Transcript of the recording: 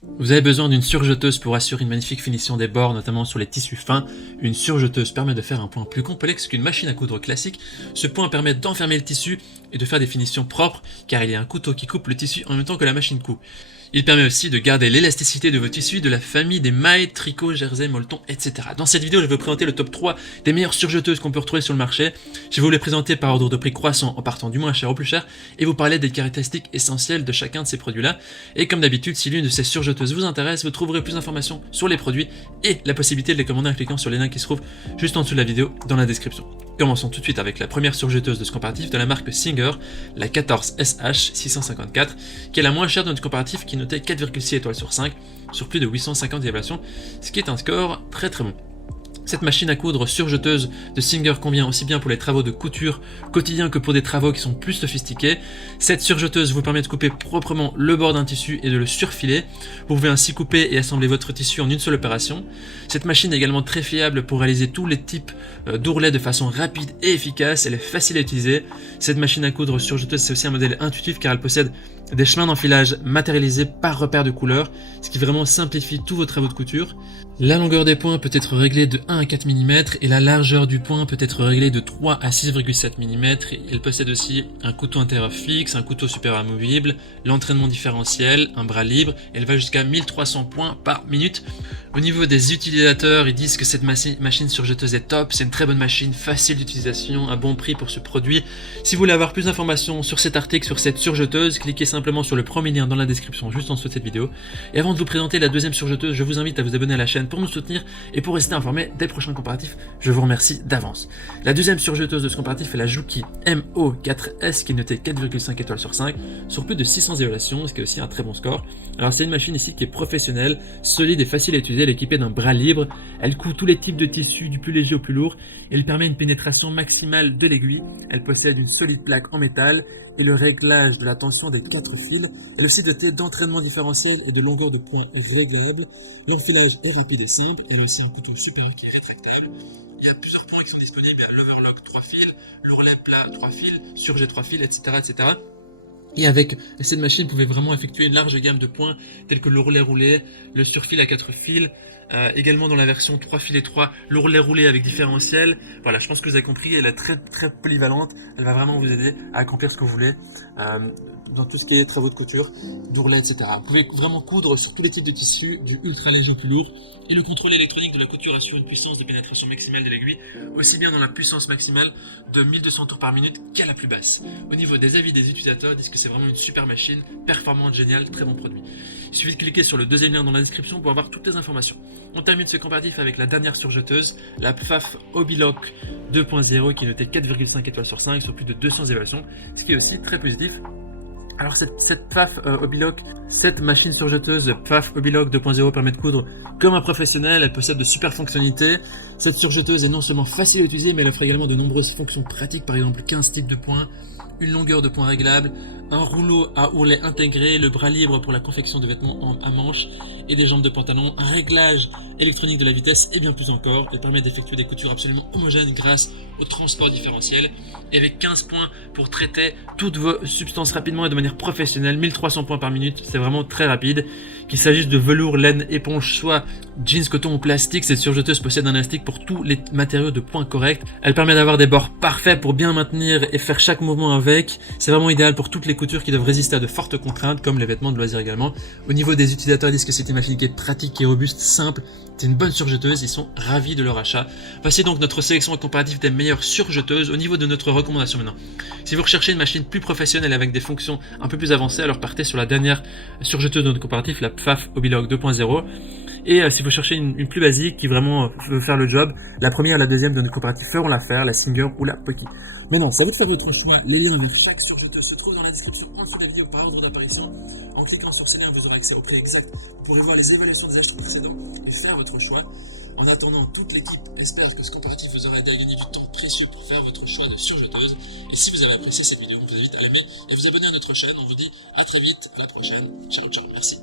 Vous avez besoin d'une surjeteuse pour assurer une magnifique finition des bords, notamment sur les tissus fins. Une surjeteuse permet de faire un point plus complexe qu'une machine à coudre classique. Ce point permet d'enfermer le tissu et de faire des finitions propres, car il y a un couteau qui coupe le tissu en même temps que la machine coud. Il permet aussi de garder l'élasticité de vos tissus de la famille des mailles, tricot, jersey, molleton, etc. Dans cette vidéo, je vais vous présenter le top 3 des meilleures surjeteuses qu'on peut retrouver sur le marché. Je vais vous les présenter par ordre de prix croissant en partant du moins cher au plus cher et vous parler des caractéristiques essentielles de chacun de ces produits-là. Et comme d'habitude, si l'une de ces surjeteuses vous intéresse, vous trouverez plus d'informations sur les produits et la possibilité de les commander en cliquant sur les liens qui se trouvent juste en dessous de la vidéo dans la description. Commençons tout de suite avec la première surjeteuse de ce comparatif de la marque Singer, la 14SH 654, qui est la moins chère de notre comparatif qui notait 4,6 étoiles sur 5 sur plus de 850 évaluations, ce qui est un score très bon. Cette machine à coudre surjeteuse de Singer convient aussi bien pour les travaux de couture quotidiens que pour des travaux qui sont plus sophistiqués. Cette surjeteuse vous permet de couper proprement le bord d'un tissu et de le surfiler. Vous pouvez ainsi couper et assembler votre tissu en une seule opération. Cette machine est également très fiable pour réaliser tous les types d'ourlets de façon rapide et efficace. Elle est facile à utiliser. Cette machine à coudre surjeteuse, c'est aussi un modèle intuitif car elle possède des chemins d'enfilage matérialisés par repère de couleur, ce qui vraiment simplifie tous vos travaux de couture. La longueur des points peut être réglée de 1 à 4 mm et la largeur du point peut être réglée de 3 à 6,7 mm. Elle possède aussi un couteau intérieur fixe, un couteau supérieur amovible, l'entraînement différentiel, un bras libre. Elle va jusqu'à 1300 points par minute. Au niveau des utilisateurs, ils disent que cette machine surjeteuse est top, c'est une très bonne machine, facile d'utilisation, un bon prix pour ce produit. Si vous voulez avoir plus d'informations sur cet article, sur cette surjeteuse, cliquez simplement sur le premier lien dans la description juste en dessous de cette vidéo. Et avant de vous présenter la deuxième surjeteuse, je vous invite à vous abonner à la chaîne pour nous soutenir et pour rester informé des prochains comparatifs. Je vous remercie d'avance. La deuxième surjeteuse de ce comparatif est la Juki MO4S qui est notée 4,5 étoiles sur 5 sur plus de 600 évaluations, ce qui est aussi un très bon score. Alors c'est une machine ici qui est professionnelle, solide et facile à utiliser. Elle est équipée d'un bras libre, elle coud tous les types de tissus du plus léger au plus lourd, elle permet une pénétration maximale de l'aiguille, elle possède une solide plaque en métal et le réglage de la tension des 4 fils. Elle est aussi dotée d'entraînement différentiel et de longueur de point réglable. L'enfilage est rapide et simple, elle a aussi un couteau supérieur qui est rétractable. Il y a plusieurs points qui sont disponibles, il y a l'overlock 3 fils, l'ourlet plat 3 fils, surjet 3 fils, etc. Et avec cette machine, vous pouvez vraiment effectuer une large gamme de points tels que l'ourlet roulé, le surfil à 4 fils, également dans la version 3 fils et 3, l'ourlet roulé avec différentiel. Voilà, je pense que vous avez compris, elle est très polyvalente, elle va vraiment vous aider à accomplir ce que vous voulez dans tout ce qui est travaux de couture, d'ourlet, etc. Vous pouvez vraiment coudre sur tous les types de tissus, du ultra léger au plus lourd, et le contrôle électronique de la couture assure une puissance de pénétration maximale de l'aiguille, aussi bien dans la puissance maximale de 1200 tours par minute qu'à la plus basse. Au niveau des avis des utilisateurs, ils disent que c'est vraiment une super machine, performante, géniale, très bon produit. Il suffit de cliquer sur le deuxième lien dans la description pour avoir toutes les informations. On termine ce comparatif avec la dernière surjeteuse, la Pfaff Hobbylock 2.0 qui est notée 4,5 étoiles sur 5 sur plus de 200 évaluations, ce qui est aussi très positif. Alors cette Pfaff Hobbylock, cette machine surjeteuse Pfaff Hobbylock 2.0 permet de coudre comme un professionnel, elle possède de super fonctionnalités. Cette surjeteuse est non seulement facile à utiliser, mais elle offre également de nombreuses fonctions pratiques, par exemple 15 types de points, une longueur de points réglable, un rouleau à ourlet intégré, le bras libre pour la confection de vêtements à manches et des jambes de pantalon, un réglage électronique de la vitesse et bien plus encore. Elle permet d'effectuer des coutures absolument homogènes grâce au transport différentiel et avec 15 points pour traiter toutes vos substances rapidement et de manière professionnelle, 1300 points par minute, c'est vraiment très rapide. Qu'il s'agisse de velours, laine, éponge, soie, jeans, coton ou plastique, cette surjeteuse possède un élastique pour tous les matériaux de points corrects. Elle permet d'avoir des bords parfaits pour bien maintenir et faire chaque mouvement avec. C'est vraiment idéal pour toutes les coutures qui doivent résister à de fortes contraintes, comme les vêtements de loisirs également. Au niveau des utilisateurs, ils disent que c'est une machine qui est pratique, qui est robuste, simple. C'est une bonne surjeteuse, ils sont ravis de leur achat. Voici donc notre sélection comparative des meilleures surjeteuses. Au niveau de notre recommandation maintenant, si vous recherchez une machine plus professionnelle avec des fonctions un peu plus avancées, alors partez sur la dernière surjeteuse de notre comparatif, la Pfaff Hobbylock 2.0. Et si vous cherchez une plus basique qui vraiment veut faire le job, la première et la deuxième de notre comparatif feront l'affaire, la Singer ou la Pocky. Mais non, ça vous de faire votre choix. Les liens vers chaque surjeteuse se trouvent dans la description en dessous de la vidéo par ordre d'apparition. En cliquant sur ces liens, vous aurez accès au prix exact. Vous pourrez voir les évaluations des achats précédents et faire votre choix. En attendant, toute l'équipe espère que ce comparatif vous aura aidé à gagner du temps précieux pour faire votre choix de surjeteuse. Et si vous avez apprécié cette vidéo, on vous invite à l'aimer et à vous abonner à notre chaîne. On vous dit à très vite, à la prochaine. Ciao, merci.